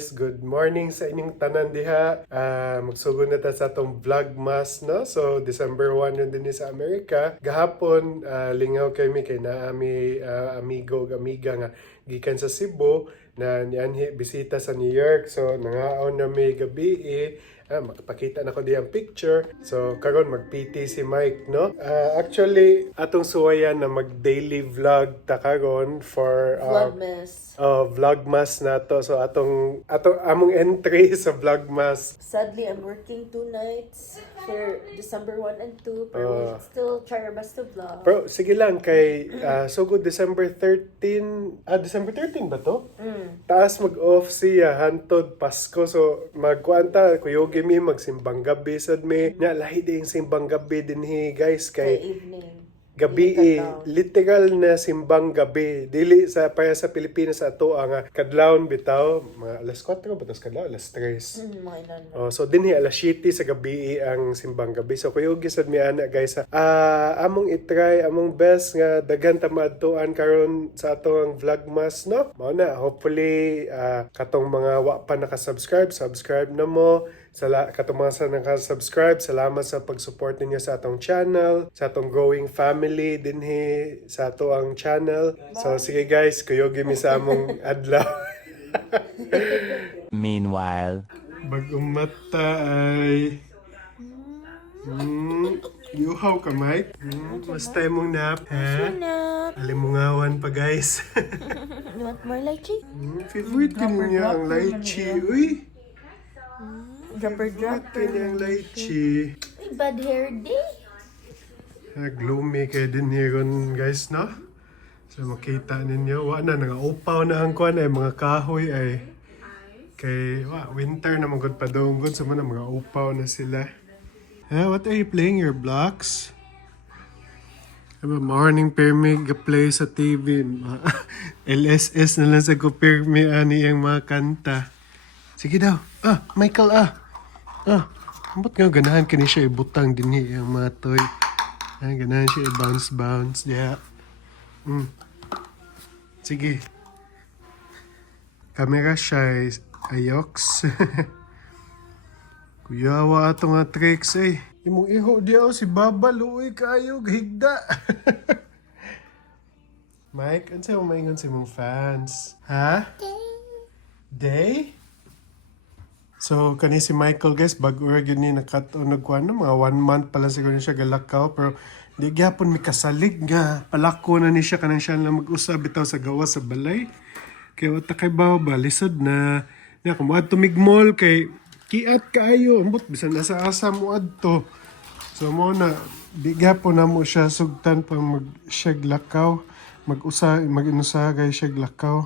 guys, good morning sa inyong tanan diha. Magsugod na ta sa atong vlogmas, no? So December 1 yun din sa Amerika. Gahapon lingaw kami kay naami amigo ug amiga nga gikan sa Cebu na nianhi bisita sa New York. So nangaon na may gabi makapakita na ko diyang picture. So karon mag-PT si Mike, no? Actually atong suwayan na mag-daily vlog ta karon for VLOGMAS. Vlogmas na to. So atong among entry sa Vlogmas. Sadly, I'm working 2 nights for December 1 and 2, but we'll still try our best to vlog. Pero sige lang kay so good December 13. December 13 ba to? Taas mag-off siya hantod Pasko. So magkuanta kuyogi mi magsimbang gabi sad mi. Nya lahi ding simbang gabi dinhi guys kay Evening. gabi literal na simbang gabi dili sa para sa Pilipinas ato ang kadlawon bitaw mga alas 4 batas kadlaw alas 3. Mga ilan. So dinhi alas 7 sa gabi ang simbang gabi. So kuyogi sad mi ana guys. Among itry among best nga daghan ta maadtuan karon sa atong vlogmas, no? Mao na hopefully katong mga wa pa subscribe na mo. Katong mga sa naka-subscribe, salamat sa pag-support ninyo sa atong channel, sa atong growing family dinhi sa ato ang channel. So sige guys, kuyogi mi sa among adlaw. Meanwhile, Bagong mata ay yuhaw ka, Mike. Mas tayo mong nap, ha? Alimungawan pa, guys. You want more lychee? Favorite ka niya ang lychee. Uy! Dropper. Kanya ang lychee. Ay, bad hair day. Gloomy kayo din hiron, guys, no? So makita ninyo, nanga-upaw na ang kuwan ay mga kahoy ay kay winter na magod pa doon so mga upaw na sila. What are you playing? Your blocks? Morning permi play sa TV. LSS na lang sa ko permi ani ang mga kanta. Sige daw. Michael ba't nga ganahan ka ni siya ibutang din ang mga toy. Ganahan siya i-bounce. Yeah. Sige. Camera shy. Ayoks. Kuyawa ato nga tricks Imong iho diya si Babal. Uy kayo. Higda. Mike, ano sa'yo maingon si mong fans? Ha? Day? So, kani si Michael guys, bago yun ni nagkuhan mga 1 month pa lang siguro siya galakaw. Pero di gyapon mi kasalig nga. Palako na ni siya kanang siya lang mag-usab bitaw sa gawa sa balay. Kaya wata kay Baba, lisod na. Kung tumigmol kay kiat kaayo. Ambot, bisan nasa asa mo adto. So mo na, di gyapon na mo siya sugtan pa mag-siyaglakaw. Mag-inusagay siyaglakaw.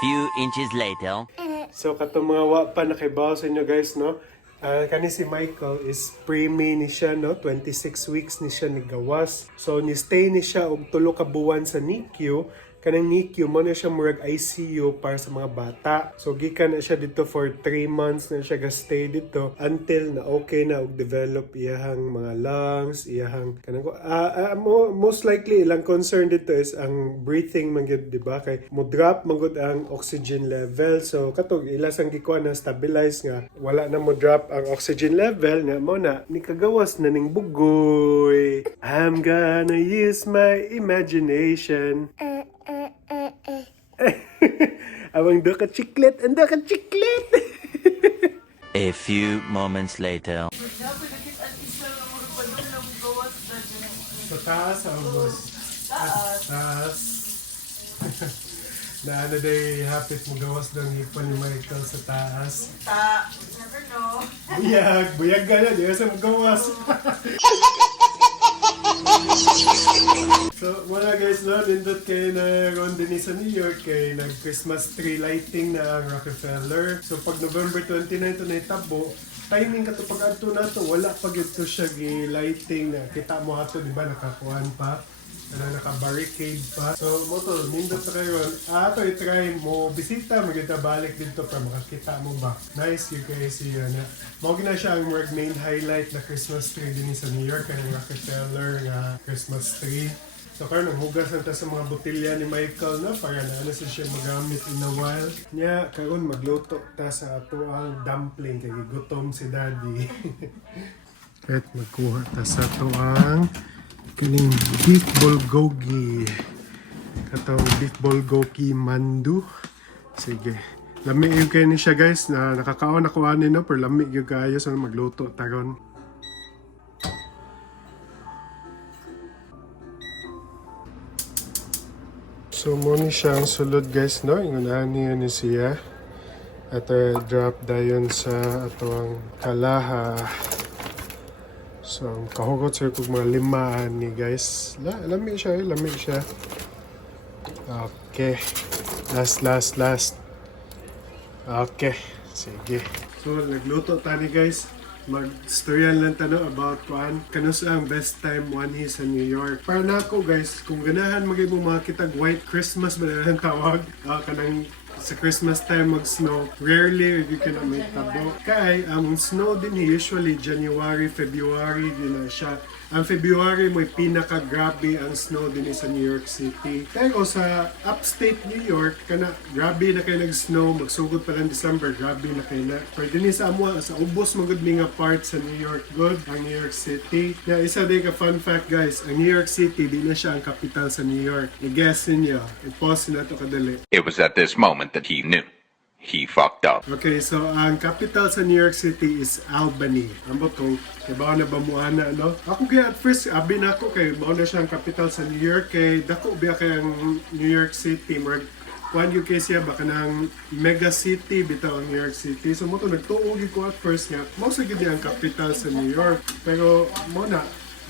few inches later. So katong mga wa pa nakibaw sa inyo guys, no? Kani si Michael is preemie ni siya, no? 26 weeks ni siya ni gawas. So ni stay ni siya og 3 ka buwan sa NICU. Kanang NICU mo na siya murag ICU para sa mga bata. So gikan na siya dito for 3 months na siya ga-stay dito until na okay na og develop iyahang mga lungs, iyahang kanang most likely ilang concern dito is ang breathing man gyud, di ba? Kay mo drop man gyud ang oxygen level. So katong ilasang gikuan na stabilize nga wala na mo drop ang oxygen level nga mo na ni kagawas na ning bugoy. I'm gonna use my imagination. Awang do ka chiclet. A few moments later. Sa taas, August. Taas. Na ano day, hapit mo gawas ng hipon ni Michael sa taas. Never know. Buyag ka na, di ka sa gawas. So, mga guys, no, nindot kayo na ron din sa New York kay nag-Christmas tree lighting na ang Rockefeller. So, pag November 29 to na itabo, timing ka to pag ato na to, wala pag ito siya lighting na kita mo ato, di ba, nakakuhan pa. Naka-barricade pa. So, mo to, nindot na kayo ron. Ato, itry mo, bisita, maganda balik dito para makakita mo ba. Nice, you guys see na. Mawag na siya ang main highlight na Christmas tree din sa New York, ang Rockefeller nga Christmas tree. So karon naghugas na ta sa mga botelya ni Michael na para na ano siya magamit in a while. Nya karon magluto ta sa ato ang dumpling kay gutom si Daddy. Kahit magkuha ta sa ato ang kaning beef bulgogi. Katong beef bulgogi mandu. Sige. Lami yung kayo ni siya guys na nakakaon na kuhanin no pero lami yung kayo sa magluto tagon. So muna siya ang sulod guys no, ingunahan niya ni siya at drop dayon sa atong kalaha. So ang kahugot sir kung mga limaan ni guys, lami siya. Okay, last. Okay, sige. So nagluto tani guys. Mag-storyan lang tanong about kanus ang best time one sa New York. Para na ako guys, kung ganahan magay mo mga kitag white Christmas ba na tawag, kanang sa Christmas time mag-snow, rarely you can may tabo. Kay ang snow din usually January, February din na siya. Ang February may pinaka-grabe ang snow din sa New York City. Pero sa upstate New York, kana grabe na kayo nag-snow, magsugod pa lang December, grabe na kayo na. Pero din sa amwa, sa ubos magud nga part sa New York, good ang New York City. Na isa din ka fun fact guys, ang New York City, di na siya ang capital sa New York. I-guess ninyo, i-pause na ito kadali. It was at this moment that he knew. He fucked up. Okay, so ang capital sa New York City is Albany. Ambot kung ibaw na ba mo ana, no? Ako kaya at first, abi na ako kay bawa na siya ang capital sa New York. Kay dako biya kay ang New York City. Kuan yung kay siya baka ng mega city bitaw ang New York City. So mo to nagtuogi ko at first nga. Mo sa gid ang capital sa New York. Pero mo na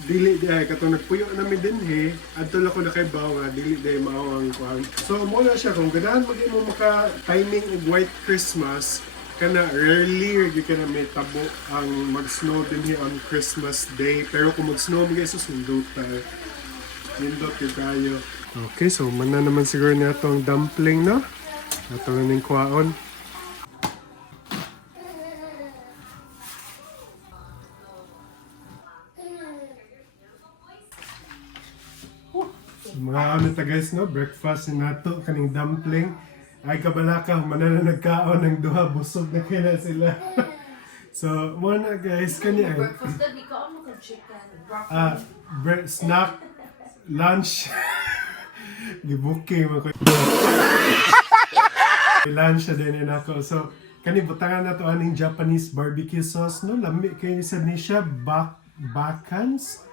dili di ay katong nagpuyo namin dinhi adto la ko na kay baw nga dili di mao ang kuan. So mo na siya kung ganahan mo maka timing og white Christmas kana rarely you can may tabo ang mag-snow dinhi on Christmas Day pero kung mag-snow mga sa sundot nindot yung kayo. Okay, so mana naman siguro na itong dumpling no ato ning kuwaon. Mga ano ta guys no, breakfast nato kaning dumpling. Ay kabalaka, manana nagkaon ng duha, busog na kaya sila. So, muna guys, kani ay Breakfast na, di ka ano kang chicken. snack, lunch. Gibuking mo ko. Lunch na din ako. So, kani butangan na to aning Japanese barbecue sauce no, lami kay sa ni siya bakans.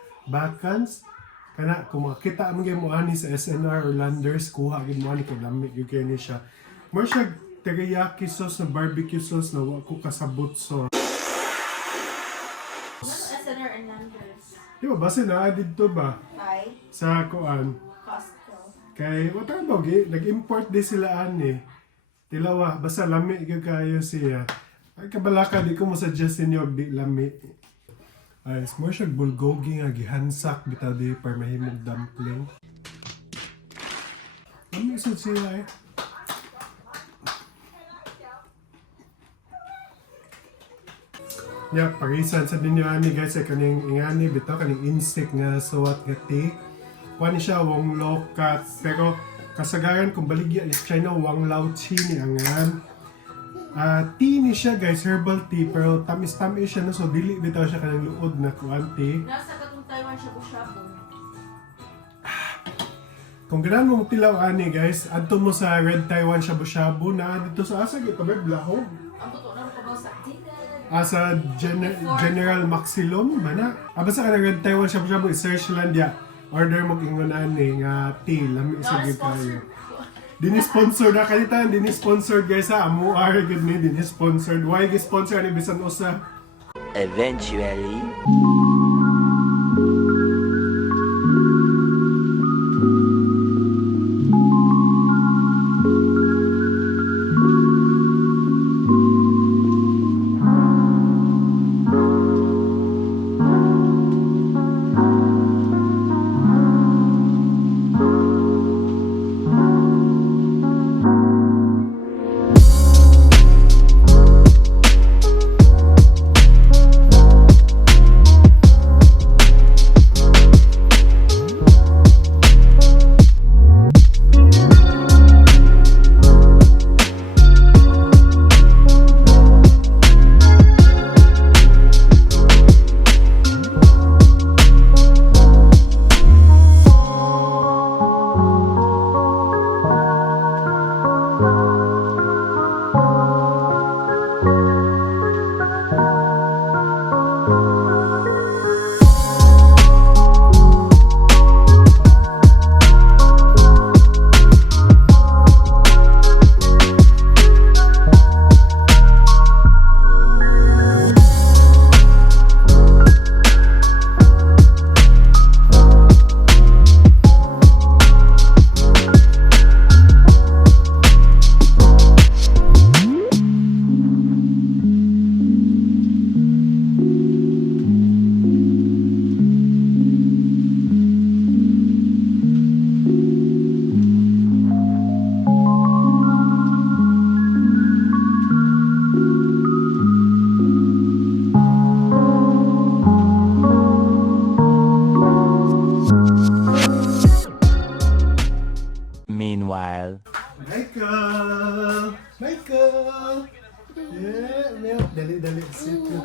Kana kung makita mo gyud mo ani sa SNR or Landers kuha gyud mo ani kay lami gyud kay ni siya. Mo siya teriyaki sauce na barbecue sauce na wa ko kasabot so. Ano SNR and Landers? Di ba base na dito ba Ay, sa kuan Costco. kay what ba nag-import di sila ani. Tilawa basta lami gyud kayo siya. Ay kabalaka di ko mo suggest inyo di lami. Ay, mo siya bulgogi nga gihansak bitaw di para mahimog dumpling. Ano isod sila eh? Yeah, parisan sa ninyo ani guys ay kaning ingani bitaw kaning insect nga suwat nga tea. Kuan siya wong lokat pero kasagaran kung baligya is China wang lao chi ni angan. Tea ni siya guys, herbal tea pero tamis-tamis siya no so dili bitaw siya kanang luod na kuan tea. Nasa katong Taiwan shabu-shabu. Kung ganahan mo tilaw ani guys, adto mo sa Red Taiwan Shabu-Shabu na dito sa asa gito may blahog. Ang buto na ko sa dinner. Sa General Maximum mana. Basta ka Red Taiwan Shabu-Shabu i-search lang dia. Order mo ingon ani nga tea, lami sa gid kayo. Dini-sponsor na kalitan, dini-sponsored guys ha. Amo are good ni dini-sponsored. Why gi-sponsor ani bisan usa? Eventually.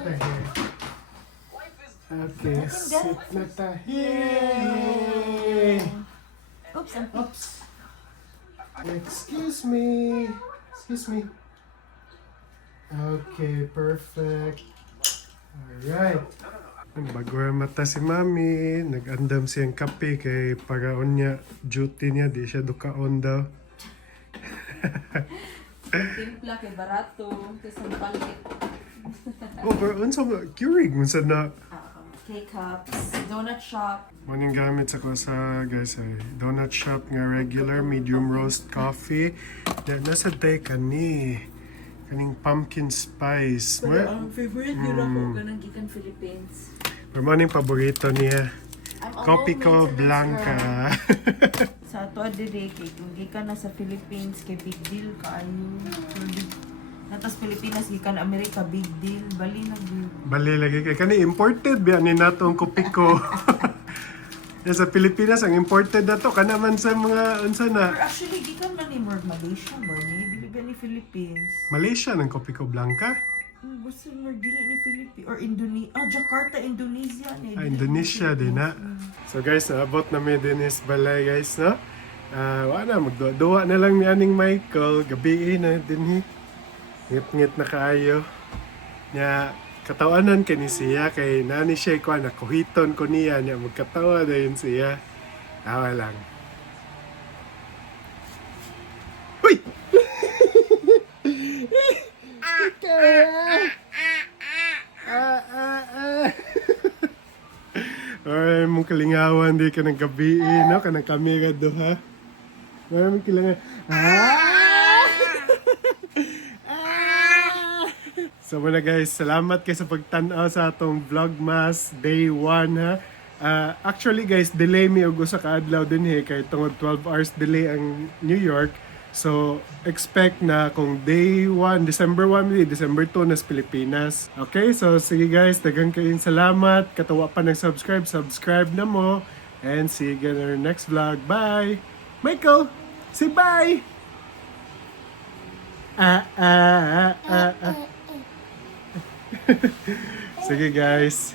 tayo. Okay, sit na tayo. Yay! Oops, Oops. Excuse me. Excuse me. Okay, perfect. Alright. Bago mata si Mami, nag-andam siyang kape kay paraon niya, duty niya, di siya dukaon daw. timpla kay barato, kasi palit. Oh, pero unsa mo, curig mo sa na. K-cups, donut shop. Maning gamit sa ko sa guys ay donut shop nga regular medium roast coffee. Nasa day kaning pumpkin spice. Pero ang favorite yun ako, ganang gikan Philippines. Pero maning paborito niya. I'm Kopi ko alone blanca. Sa ato adire kay kung gikan na sa Philippines kay big deal kaayo. Natas Pilipinas gikan Amerika big deal bali na gyud. Bali lagi kay kani imported biya ni nato ang kopi ko. Sa Pilipinas ang imported na to kana man sa mga unsa na. Pero actually gikan man ni Malaysia ba ni dili ba ni Philippines. Malaysia ng kopi ko blanca. Basta more dili ni Philippines or Indonesia. Jakarta, Indonesia ni. Indonesia din na. So guys, naabot na mi din is balay guys, no? Wala magduwa na lang ni aning Michael, gabi na dinhi. Ngit-ngit na kaayo. Nya katawanan kani siya kay nani siya ko nakuhiton ko niya nya magkatawa dayon siya. Tawa lang. Uy! Ay, mong kalingawan di ka ng gabi, no? Kanang kamera do, ha? Maraming kilangan. So muna guys, salamat kayo sa pagtanaw sa atong Vlogmas Day 1, ha? Actually guys, delay mi og usa ka adlaw din kay tungod 12 hours delay ang New York. So, expect na kung day 1, December 1, December 2 nas Pilipinas. Okay, so sige guys, daghang kayong salamat. Katawa pa nag-subscribe, subscribe na mo. And see you again in our next vlog. Bye! Michael, say bye! Sige guys.